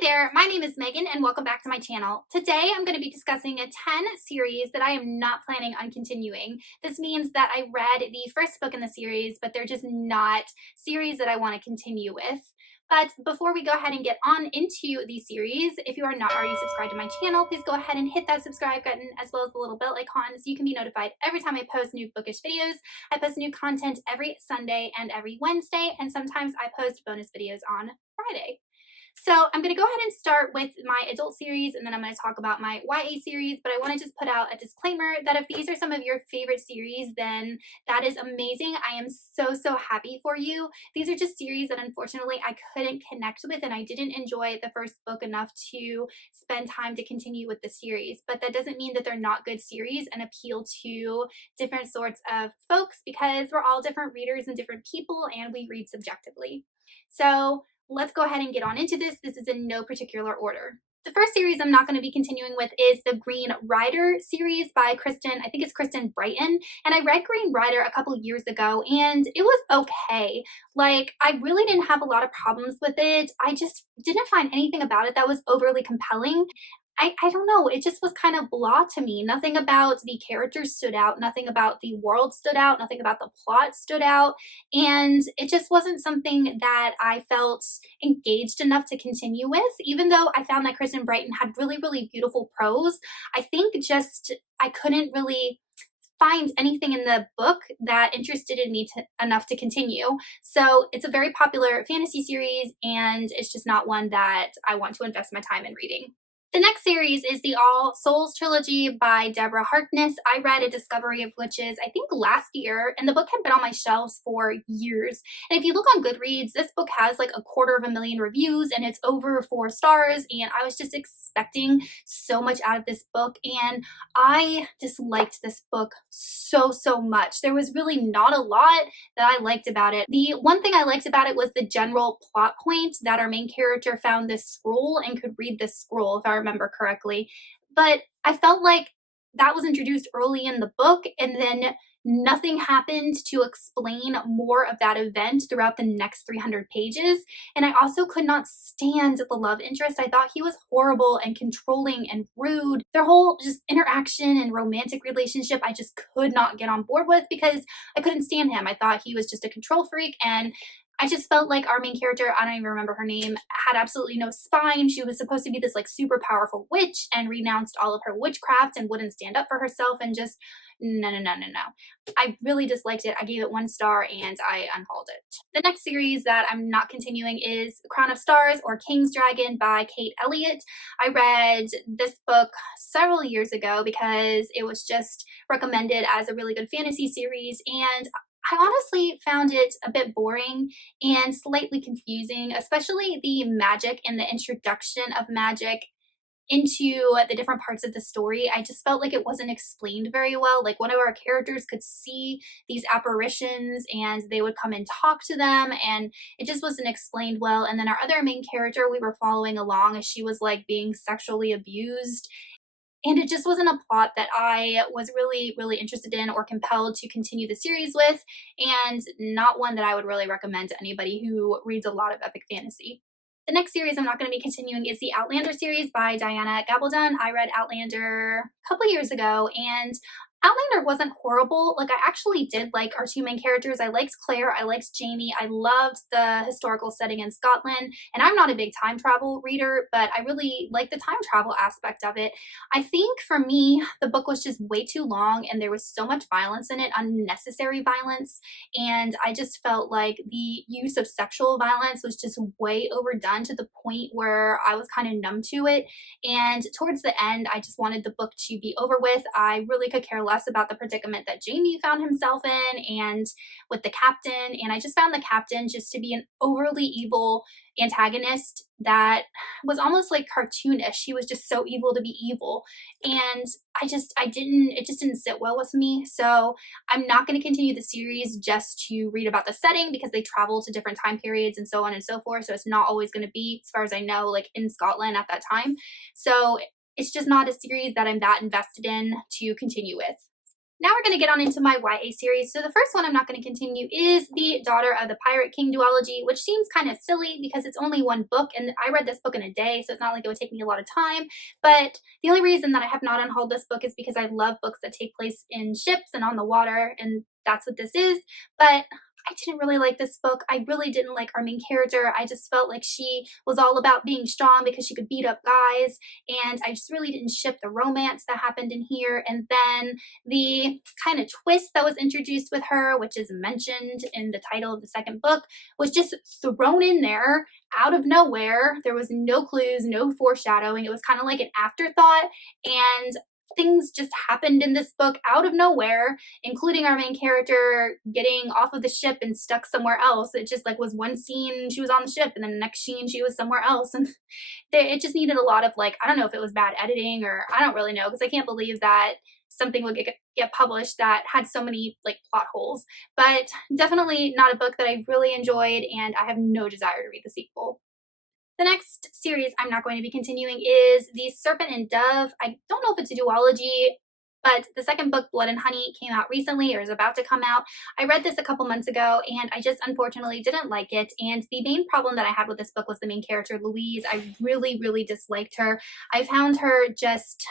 Hi there, my name is Megan and welcome back to my channel. Today I'm going to be discussing a 10 series that I am not planning on continuing. This means that I read the first book in the series, but they're just not series that I want to continue with. But before we go ahead and get on into the series, if you are not already subscribed to my channel, please go ahead and hit that subscribe button as well as the little bell icon so you can be notified every time I post new bookish videos. I post new content every Sunday and every Wednesday, and sometimes I post bonus videos on Friday. So I'm going to go ahead and start with my adult series, and then I'm going to talk about my YA series, but I want to just put out a disclaimer that if these are some of your favorite series, then that is amazing. I am so happy for you. These are just series that unfortunately I couldn't connect with, and I didn't enjoy the first book enough to spend time to continue with the series, but that doesn't mean that they're not good series and appeal to different sorts of folks, because we're all different readers and different people, and we read subjectively. So let's go ahead and get on into this. This is in no particular order. The first series I'm not going to be continuing with is the Green Rider series by I think it's Kristen Brighton. And I read Green Rider a couple years ago and it was okay. Like, I really didn't have a lot of problems with it. I just didn't find anything about it that was overly compelling. I don't know, it just was kind of blah to me. Nothing about the characters stood out, nothing about the world stood out, nothing about the plot stood out, and it just wasn't something that I felt engaged enough to continue with. Even though I found that Kristen Brighton had really beautiful prose, I think just I couldn't really find anything in the book that interested in me enough to continue. So it's a very popular fantasy series, and it's just not one that I want to invest my time in reading. The next series is the Souls Trilogy by Deborah Harkness. I read A Discovery of Witches, I think last year, and the book had been on my shelves for years. And if you look on Goodreads, this book has like 250,000 reviews and it's over 4 stars, and I was just expecting so much out of this book, and I disliked this book so much. There was really not a lot that I liked about it. The one thing I liked about it was the general plot point that our main character found this scroll and could read this scroll, if I remember correctly. But I felt like that was introduced early in the book, and then nothing happened to explain more of that event throughout the next 300 pages. And I also could not stand the love interest. I thought he was horrible and controlling and rude. Their whole just interaction and romantic relationship I just could not get on board with because I couldn't stand him. I thought he was just a control freak, and I just felt like our main character, I don't even remember her name, had absolutely no spine. She was supposed to be this like super powerful witch and renounced all of her witchcraft and wouldn't stand up for herself, and just no. I really disliked it. I gave it 1 star and I unhauled it. The next series that I'm not continuing is Crown of Stars or King's Dragon by Kate Elliott. I read this book several years ago because it was just recommended as a really good fantasy series, and I honestly found it a bit boring and slightly confusing, especially the magic and the introduction of magic into the different parts of the story. I just felt like it wasn't explained very well. Like, one of our characters could see these apparitions and they would come and talk to them, and it just wasn't explained well. And then our other main character, we were following along as she was like being sexually abused, and it just wasn't a plot that I was really interested in or compelled to continue the series with, and not one that I would really recommend to anybody who reads a lot of epic fantasy. The next series I'm not going to be continuing is the Outlander series by Diana Gabaldon. I read Outlander a couple years ago, and Outlander wasn't horrible. Like, I actually did like our 2 main characters. I liked Claire, I liked Jamie, I loved the historical setting in Scotland, and I'm not a big time travel reader, but I really like the time travel aspect of it. I think for me, the book was just way too long, and there was so much violence in it, unnecessary violence, and I just felt like the use of sexual violence was just way overdone to the point where I was kind of numb to it, and towards the end, I just wanted the book to be over with. I really could care less about the predicament that Jamie found himself in and with the captain, and I just found the captain just to be an overly evil antagonist that was almost like cartoonish. He was just so evil to be evil, and it just didn't sit well with me. So I'm not going to continue the series just to read about the setting, because they travel to different time periods and so on and so forth, so it's not always going to be, as far as I know, like in Scotland at that time. So it's just not a series that I'm that invested in to continue with. Now we're going to get on into my YA series. So the first one I'm not going to continue is the Daughter of the Pirate King duology, which seems kind of silly because it's only one book, and I read this book in a day, so it's not like it would take me a lot of time. But the only reason that I have not unhauled this book is because I love books that take place in ships and on the water, and that's what this is. But I didn't really like this book. I really didn't like our main character. I just felt like she was all about being strong because she could beat up guys, and I just really didn't ship the romance that happened in here. And then the kind of twist that was introduced with her, which is mentioned in the title of the second book, was just thrown in there out of nowhere. There was no clues, no foreshadowing. It was kind of like an afterthought, and things just happened in this book out of nowhere, including our main character getting off of the ship and stuck somewhere else. It just like was one scene she was on the ship, and then the next scene she was somewhere else, and it just needed a lot of, like, I don't know if it was bad editing, or I don't really know, because I can't believe that something would get published that had so many like plot holes. But definitely not a book that I really enjoyed, and I have no desire to read the sequel. The next series I'm not going to be continuing is the Serpent and Dove. I don't know if it's a duology, but the second book, Blood and Honey, came out recently, or is about to come out. I read this a couple months ago, and I just unfortunately didn't like it. And the main problem that I had with this book was the main character, Louise. I really, really disliked her. I found her just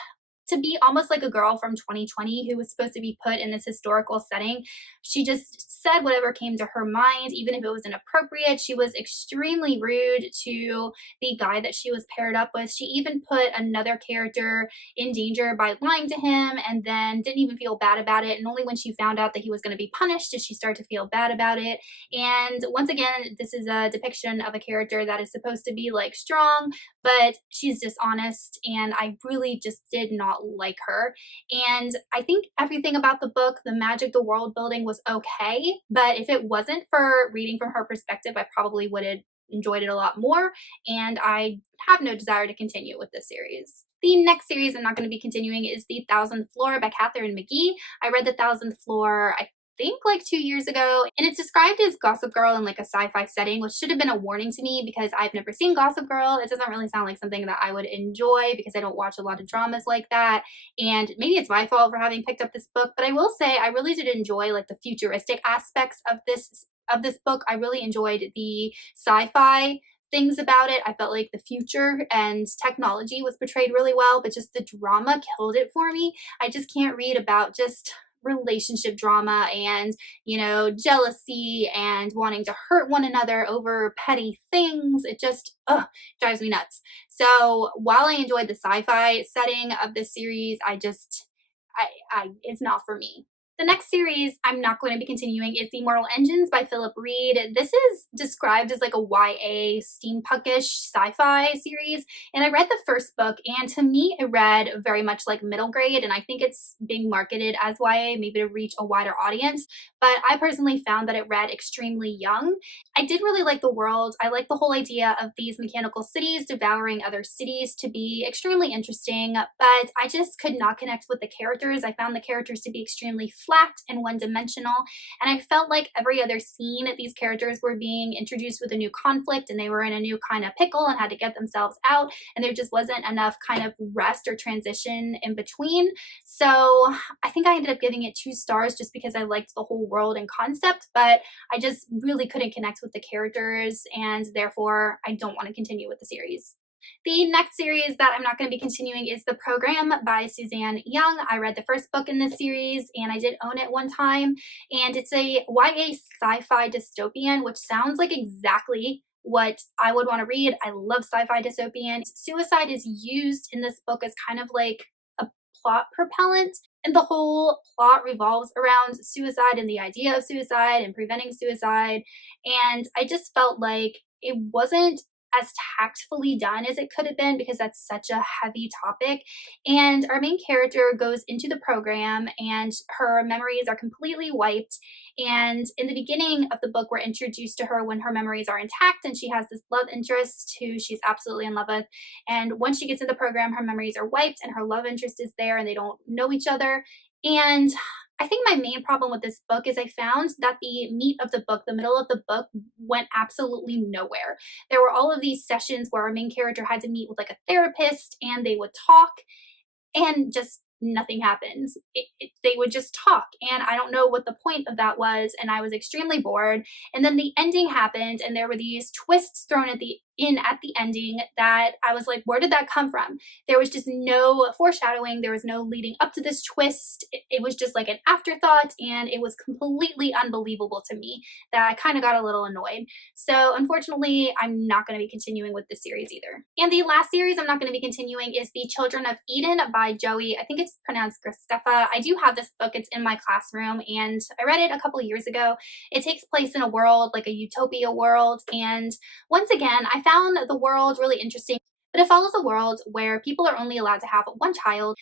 to be almost like a girl from 2020 who was supposed to be put in this historical setting. She just said whatever came to her mind, even if it was inappropriate. She was extremely rude to the guy that she was paired up with. She even put another character in danger by lying to him, and then didn't even feel bad about it. And only when she found out that he was going to be punished did she start to feel bad about it. And once again, this is a depiction of a character that is supposed to be like strong, but she's dishonest, and I really just did not like her. And I think everything about the book, the magic, the world building was okay, but if it wasn't for reading from her perspective, I probably would have enjoyed it a lot more, and I have no desire to continue with this series. The next series I'm not going to be continuing is the Thousandth Floor by Katharine and McGee. I read the Thousandth Floor, I think like 2 years ago, and it's described as Gossip Girl in like a sci-fi setting, which should have been a warning to me because I've never seen Gossip Girl. It doesn't really sound like something that I would enjoy because I don't watch a lot of dramas like that, and maybe it's my fault for having picked up this book. But I will say I really did enjoy like the futuristic aspects of this book. I really enjoyed the sci-fi things about it. I felt like the future and technology was portrayed really well, but just the drama killed it for me. I just can't read about just relationship drama and, jealousy and wanting to hurt one another over petty things. It just drives me nuts. So while I enjoyed the sci-fi setting of this series, it's not for me. The next series I'm not going to be continuing is The Mortal Engines by Philip Reeve. This is described as like a YA steampunkish sci-fi series, and I read the first book, and to me it read very much like middle grade, and I think it's being marketed as YA maybe to reach a wider audience, but I personally found that it read extremely young. I did really like the world. I like the whole idea of these mechanical cities devouring other cities to be extremely interesting, but I just could not connect with the characters. I found the characters to be extremely flat and one-dimensional, and I felt like every other scene these characters were being introduced with a new conflict, and they were in a new kind of pickle and had to get themselves out, and there just wasn't enough kind of rest or transition in between. So I think I ended up giving it 2 stars just because I liked the whole world and concept, but I just really couldn't connect with the characters, and therefore I don't want to continue with the series. The next series that I'm not going to be continuing is The Program by Suzanne Young. I read the first book in this series, and I did own it one time, and it's a YA sci-fi dystopian, which sounds like exactly what I would want to read. I love sci-fi dystopian. Suicide is used in this book as kind of like a plot propellant, and the whole plot revolves around suicide and the idea of suicide and preventing suicide, and I just felt like it wasn't as tactfully done as it could have been because that's such a heavy topic. And our main character goes into the program, and her memories are completely wiped. And in the beginning of the book, we're introduced to her when her memories are intact, and she has this love interest who she's absolutely in love with. And once she gets in the program, her memories are wiped and her love interest is there, and they don't know each other. And I think my main problem with this book is I found that the meat of the book, the middle of the book, went absolutely nowhere. There were all of these sessions where our main character had to meet with like a therapist, and they would talk, and just nothing happened. They would just talk, and I don't know what the point of that was, and I was extremely bored. And then the ending happened, and there were these twists thrown at the ending that I was like, where did that come from? There was just no foreshadowing. There was no leading up to this twist. It was just like an afterthought, and it was completely unbelievable to me that I kind of got a little annoyed. So unfortunately, I'm not going to be continuing with this series either. And the last series I'm not going to be continuing is The Children of Eden by Joey, I think it's pronounced Graceffa. I do have this book. It's in my classroom, and I read it a couple of years ago. It takes place in a world, like a utopia world, and once again, I found the world really interesting, but it follows a world where people are only allowed to have one child.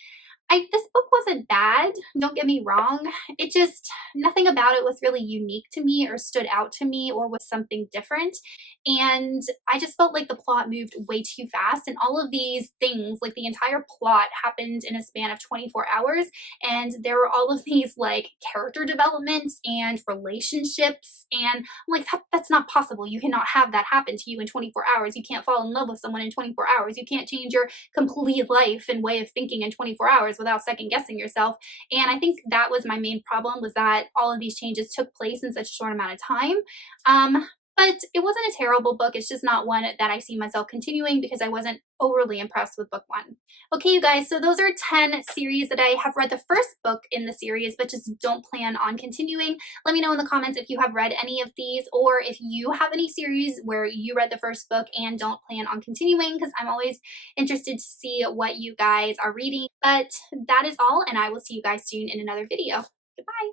This book wasn't bad, don't get me wrong. It just, nothing about it was really unique to me or stood out to me or was something different. And I just felt like the plot moved way too fast, and all of these things, like the entire plot happened in a span of 24 hours. And there were all of these like character developments and relationships. And I'm like, that's not possible. You cannot have that happen to you in 24 hours. You can't fall in love with someone in 24 hours. You can't change your complete life and way of thinking in 24 hours without second guessing yourself. And I think that was my main problem, was that all of these changes took place in such a short amount of time. But it wasn't a terrible book. It's just not one that I see myself continuing because I wasn't overly impressed with book one. Okay, you guys, so those are 10 series that I have read the first book in the series, but just don't plan on continuing. Let me know in the comments if you have read any of these, or if you have any series where you read the first book and don't plan on continuing, because I'm always interested to see what you guys are reading. But that is all, and I will see you guys soon in another video. Goodbye.